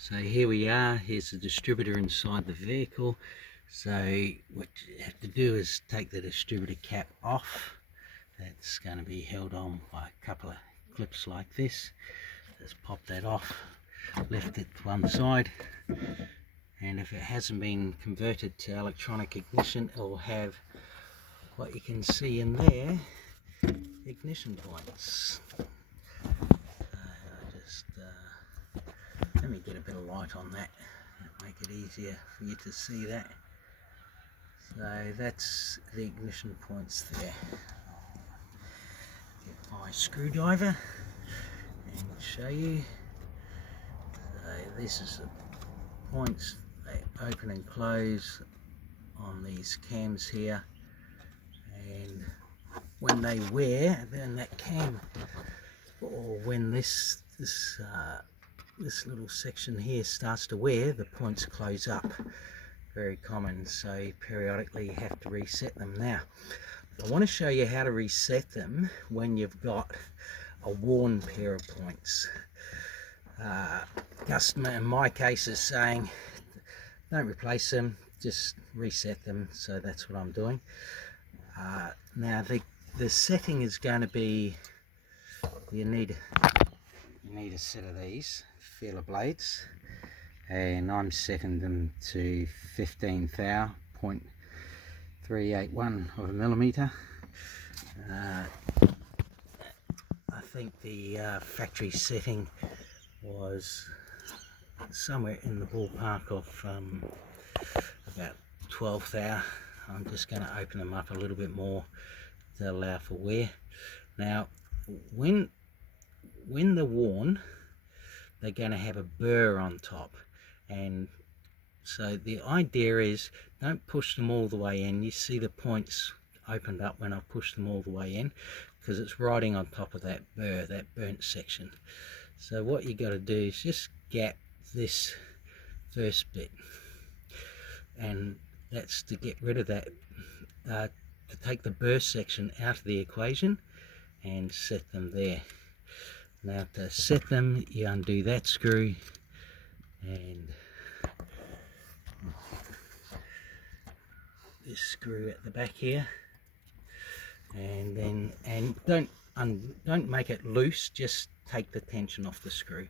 So here we are, here's the distributor inside the vehicle. So what you have to do is take the distributor cap off. That's going to be held on by a couple of clips like this. Just pop that off, lift it to one side, and if it hasn't been converted to electronic ignition, it will have what you can see in there, ignition points. Let me get a bit of light on that, make it easier for you to see that. So that's the ignition points there. Get my screwdriver and show you. So this is the points, they open and close on these cams here, and when they wear, then that cam, or when this little section here starts to wear, the points close up. Very common, so periodically you have to reset them. Now I want to show you how to reset them when you've got a worn pair of points. Customer in my case is saying don't replace them, just reset them, so that's what I'm doing. Now the setting is going to be, you need a set of these feeler blades, and I'm setting them to 15 thou, 0.381 of a millimeter. I think the factory setting was somewhere in the ballpark of about 12 thou. I'm just going to open them up a little bit more to allow for wear. Now when they're worn, they're going to have a burr on top, and so the idea is don't push them all the way in. You see the points opened up when I push them all the way in, because it's riding on top of that burr, that burnt section. So what you got to do is just gap this first bit, and that's to get rid of that, to take the burr section out of the equation and set them there. Now to set them, you undo that screw and this screw at the back here, and then don't make it loose, just take the tension off the screw.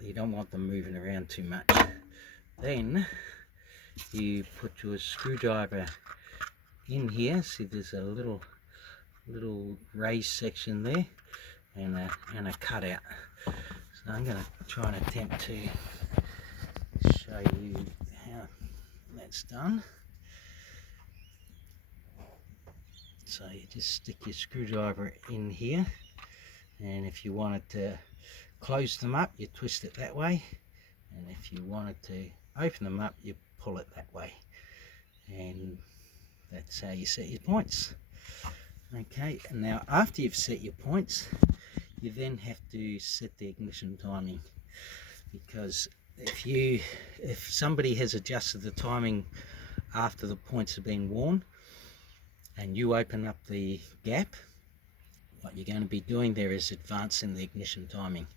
You don't want them moving around too much. Then you put your screwdriver in here. See, there's a little raised section there, and a cutout. So I'm going to try and attempt to show you how that's done. So you just stick your screwdriver in here, and if you wanted to close them up, you twist it that way, and if you wanted to open them up, you pull it that way, and that's how you set your points. Okay, and now after you've set your points, you then have to set the ignition timing, because if somebody has adjusted the timing after the points have been worn and you open up the gap, what you're going to be doing there is advancing the ignition timing,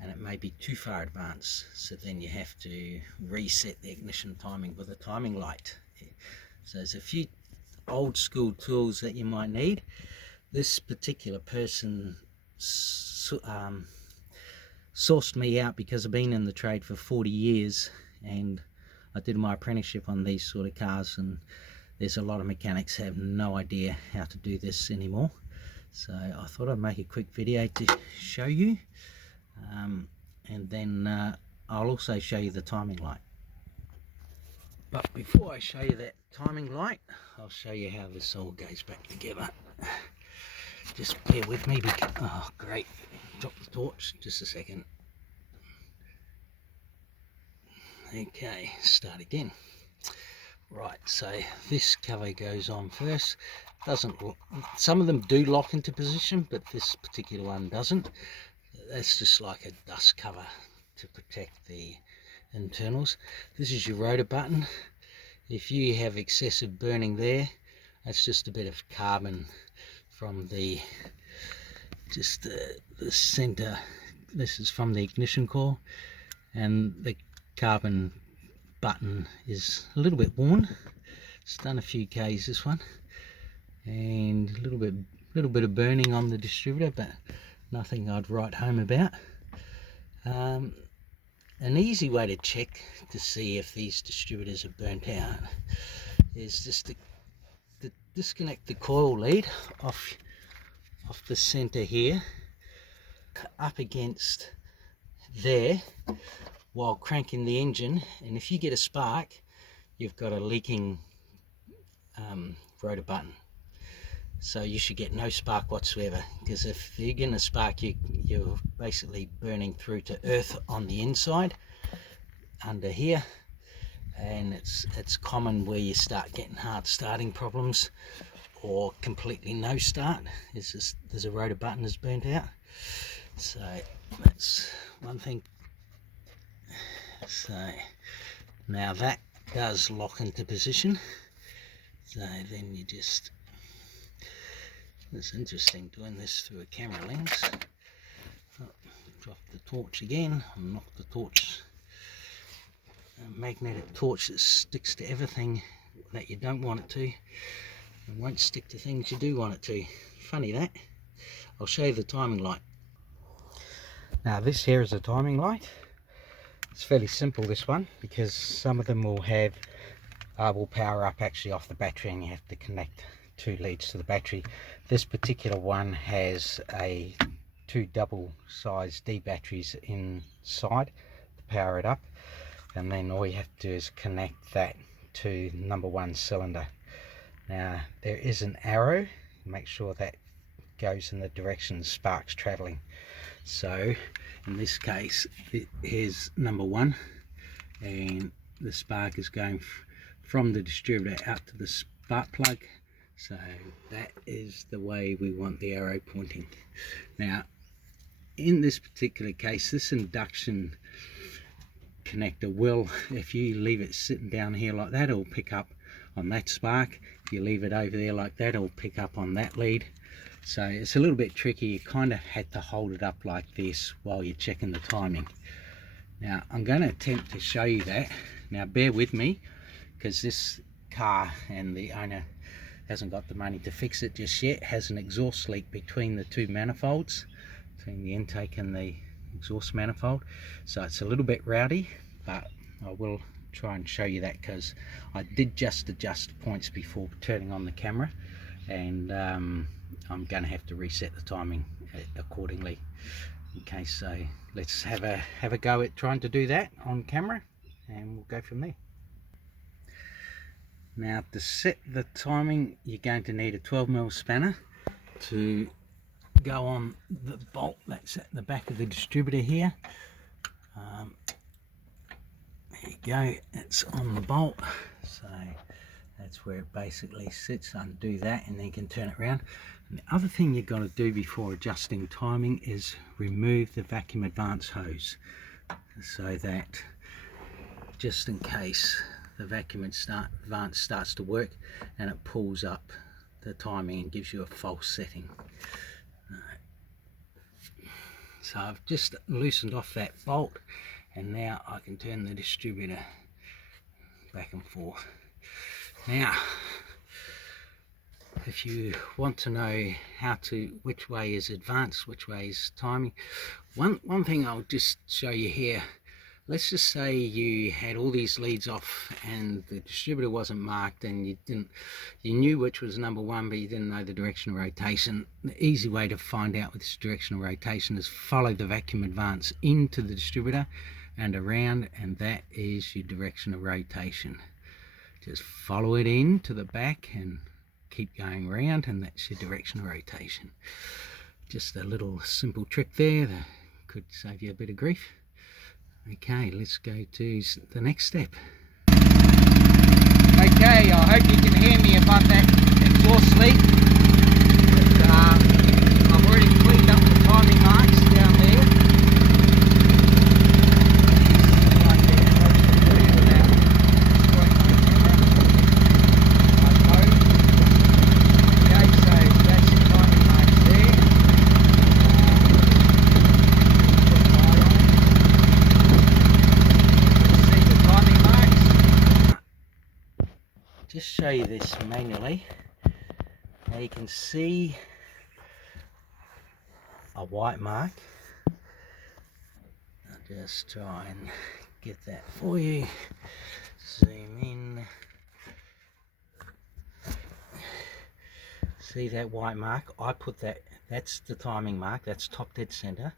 and it may be too far advanced, so then you have to reset the ignition timing with a timing light. So there's a few old school tools that you might need. This particular person sourced me out because I've been in the trade for 40 years, and I did my apprenticeship on these sort of cars, and there's a lot of mechanics have no idea how to do this anymore. So I thought I'd make a quick video to show you, and then I'll also show you the timing light. But before I show you that timing light, I'll show you how this all goes back together. Just bear with me because, oh great, drop the torch, just a second. Okay, start again. Right, so this cover goes on first. Doesn't look, some of them do lock into position, but this particular one doesn't. That's just like a dust cover to protect the internals. This is your rotor button. If you have excessive burning there, that's just a bit of carbon from the center. This is from the ignition coil, and the carbon button is a little bit worn. It's done a few Ks, this one, and a little bit of burning on the distributor, but nothing I'd write home about. An easy way to check to see if these distributors are burnt out is just to disconnect the coil lead off the center here up against there while cranking the engine, and if you get a spark, you've got a leaking rotor button. So you should get no spark whatsoever, because if you're getting a spark, you're basically burning through to earth on the inside under here, and it's common where you start getting hard starting problems or completely no start. It's just there's a rotor button that's burnt out. So that's one thing. So now that does lock into position. So then you just, it's interesting doing this through a camera lens. Oh, drop the torch again, and knock the torch, a magnetic torch that sticks to everything that you don't want it to, and won't stick to things you do want it to. Funny that. I'll show you the timing light. Now this here is a timing light. It's fairly simple, this one, because some of them will have will power up actually off the battery, and you have to connect 2 leads to the battery. This particular one has a 2 double-sized D batteries inside to power it up, and then all you have to do is connect that to number 1 cylinder. Now there is an arrow, make sure that goes in the direction the spark's traveling. So in this case, here's number 1, and the spark is going from the distributor out to the spark plug. So that is the way we want the arrow pointing. Now in this particular case, this induction connector will, if you leave it sitting down here like that, it'll pick up on that spark. If you leave it over there like that, it'll pick up on that lead. So it's a little bit tricky. You kind of had to hold it up like this while you're checking the timing. Now I'm going to attempt to show you that. Now bear with me, because this car and the owner hasn't got the money to fix it just yet. It has an exhaust leak between the 2 manifolds, between the intake and the exhaust manifold. So it's a little bit rowdy, but I will try and show you that, because I did just adjust points before turning on the camera, and I'm going to have to reset the timing accordingly. Okay, so let's have a go at trying to do that on camera, and we'll go from there. Now to set the timing, you're going to need a 12mm spanner to go on the bolt that's at the back of the distributor here. There you go, it's on the bolt, so that's where it basically sits. Undo that, and then you can turn it around. And the other thing you've got to do before adjusting timing is remove the vacuum advance hose, so that just in case the vacuum advance starts to work and it pulls up the timing and gives you a false setting. So I've just loosened off that bolt, and now I can turn the distributor back and forth. Now if you want to know which way is advanced, which way is timing, one thing I'll just show you here. Let's just say you had all these leads off and the distributor wasn't marked, and you knew which was number 1, but you didn't know the direction of rotation. The easy way to find out with this directional rotation is follow the vacuum advance into the distributor and around, and that is your direction of rotation. Just follow it in to the back and keep going around, and that's your direction of rotation. Just a little simple trick there that could save you a bit of grief. Okay, let's go to the next step. Okay, I hope you can hear me above that exhaust leak. But, I've already cleaned up the timing marks down there. Right there, without destroying my camera. Okay, so that's the timing marks there. show you this manually. Now you can see a white mark. I'll just try and get that for you. Zoom in. See that white mark? I put that, that's the timing mark, that's top dead center,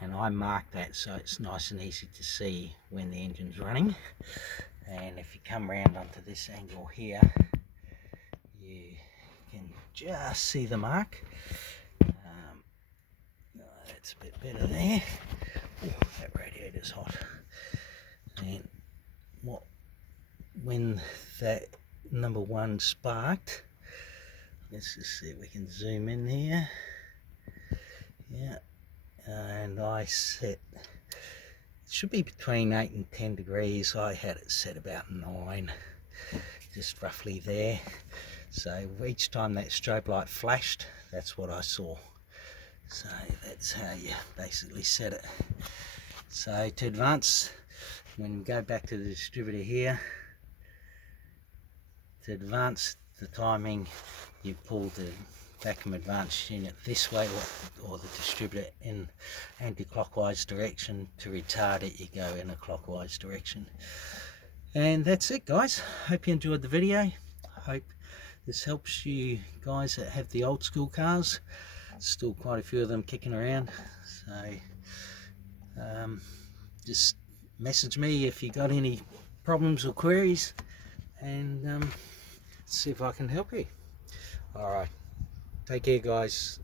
and I mark that so it's nice and easy to see when the engine's running. And if you come around onto this angle here, you can just see the mark. That's a bit better there. Oh, that radiator's hot. And when that number one sparked, let's just see if we can zoom in here. Yeah, and I set, it should be between 8 and 10 degrees. I had it set about 9, just roughly there. So each time that strobe light flashed, that's what I saw. So that's how you basically set it. So to advance, when we go back to the distributor here, to advance the timing, you pull the vacuum advance unit this way, or the distributor in anti-clockwise direction. To retard it, you go in a clockwise direction. And that's it, guys. Hope you enjoyed the video. Hope this helps you guys that have the old school cars. Still quite a few of them kicking around, so just message me if you got any problems or queries, and see if I can help you. Alright, take care, guys.